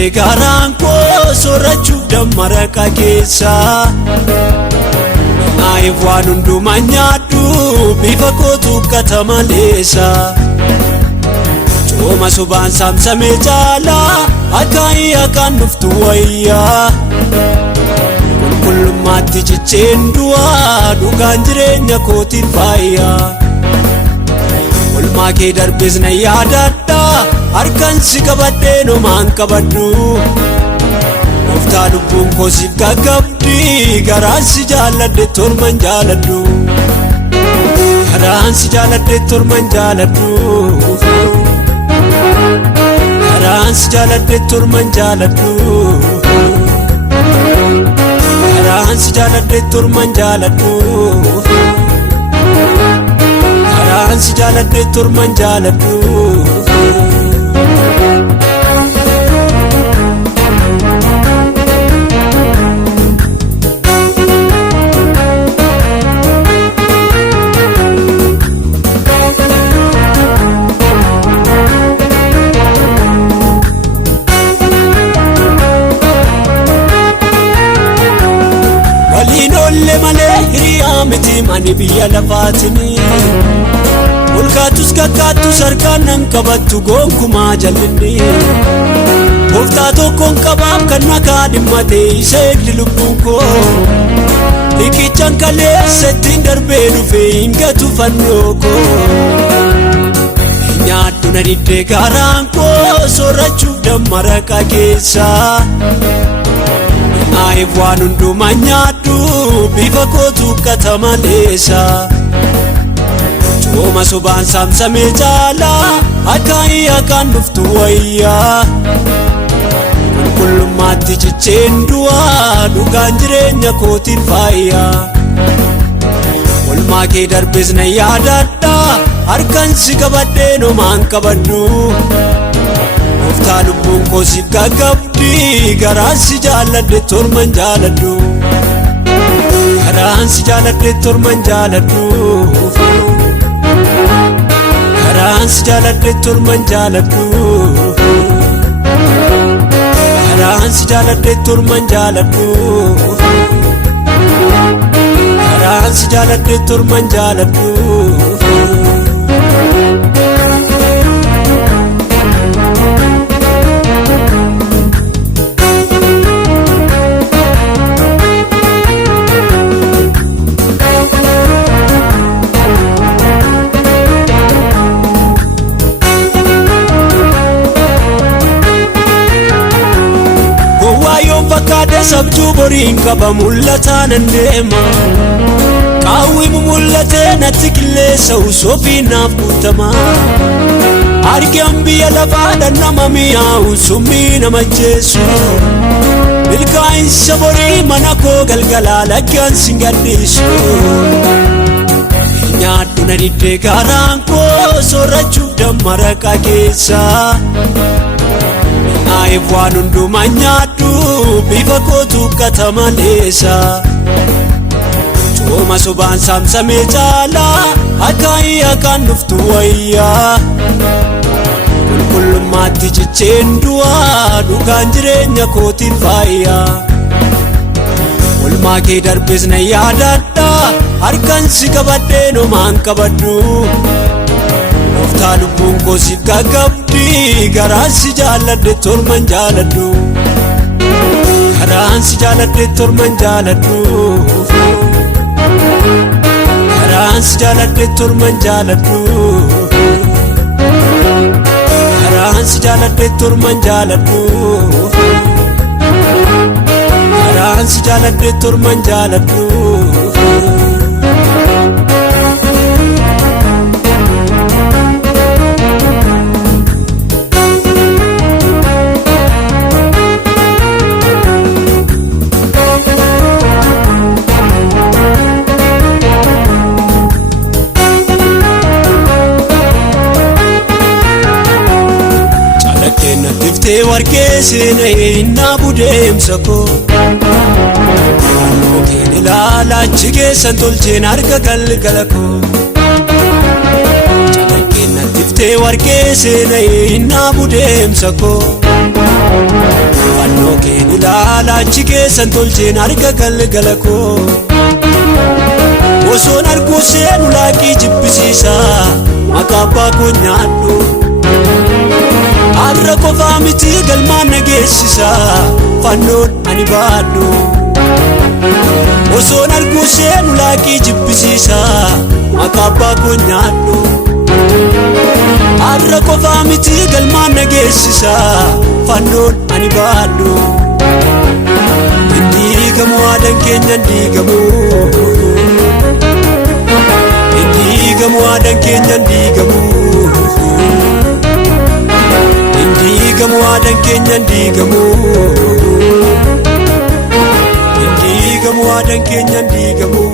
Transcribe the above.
didde garaan koo soorachuuf dammaraqa keessa naayif waan hundumaa nyaadhu bifa kootu uffata maleessa cooma sobaan saamsamee caalaa akkaayii akkaan dhuftu wayyaa qulqullummaatti cicheen du'aa dhugaan jireenya kootiin faayyaa olmaa kee darbees na yaadadha harkaan si qabadhee nomaan qabadhu gooftaa lubbuun koo siif gaggabdi garaan si jaaladhe torman jaaladhu garaan si jaaladhe torman jaaladhu garaan si jaaladhe torman jaaladhu garaan si jaaladhe torman jaaladhu garaan si jaaladhe torman jaaladhu miti mani biyya lafaatini olkaatus kakkaatus harkaan nan qabattu gonkumaa jallinni gooftaa tokkoon qabaaf kan nakaa dhimmatee isa eegdi lubbuun koo liqichaan kaleessa ittiin darbee dhufee hin gatu fannoo koo nyaadhu na didde garaan koo soorachuuf dammaraqa keessa naayif waan hundumaa nyaadhu bifa kootu uffata maleessa cooma sobaan saamsamee caalaa akkaayii akkaan dhuftu wayyaa qulqullummaatti cicheen du'aa dhugaan jireenya kootiin faayyaa olmaa kee darbees na yaadadha harkaan si qabadhee nomaan qabadhu gooftaa lubbuun koo siif gaggabdi garaan si jaaladhe torman jaaladhu garaan si jaaladhe torman jaaladhu garaan si jaaladhe torman jaaladhu garaan si jaaladhe torman jaaladhu garaan si jaaladhe torman jaaladhu sabjuu boriin qaba mul'ataan andeema qaawwimu mul'atee natti qilleessa usofii naaf guutama argaan biyya lafaadha nama mi'aawu summii nama jeessu milkaa'insa borii mana koo galgalaa laggaan sin gadhiisu nyaadhu na didde garaan koo soorachuuf dammaraqa keessa naayif waan hundumaa nyaadhu bifa kootu uffata maleessa cooma sobaan saamsamee caalaa akkaayii akkaan dhuftu wayyaa qulqullummaatti cicheen du'aa dhugaan jireenya kootiin faayyaa olmaa kee darbees na yaadadha harkaan si qabadhee nomaan qabadhu gooftaa lubbuun koo siif gaggabdi garaan si jaaladhe torman jaaladhu garaan si jaaladhe torman jaaladhu garaan si jaaladhe torman jaaladhu garaan si jaaladhe torman jaaladhu garaan si jaaladhe torman jaaladhu Diftee warqee seenee innaa budeemsa koo naannoo keen ilaalaa achi keessan tolcheen harka galgala koo calaqqeen diftee warqee seenee innaa budeemsa koo fannoo keen ilaala achi keessan tolcheen arga galgala koo osoon arguu seenu laaqii jibbisiisa maqaa abbaa koo nyaadhu arra qofaa miti galmaan nageessisa fannoon ani baadhu osoon arguu seenu laaqii jibbisiisa maqaa abbaa koo nyaadhu arra qofaa miti galmaan nageessisa fannoon ani baadhu indiigamu aadan keenya indiigamu indiigamu aadan keenya indiigamu indiigamu aadan keenya indiigamu indiigamu aadan keenya indiigamu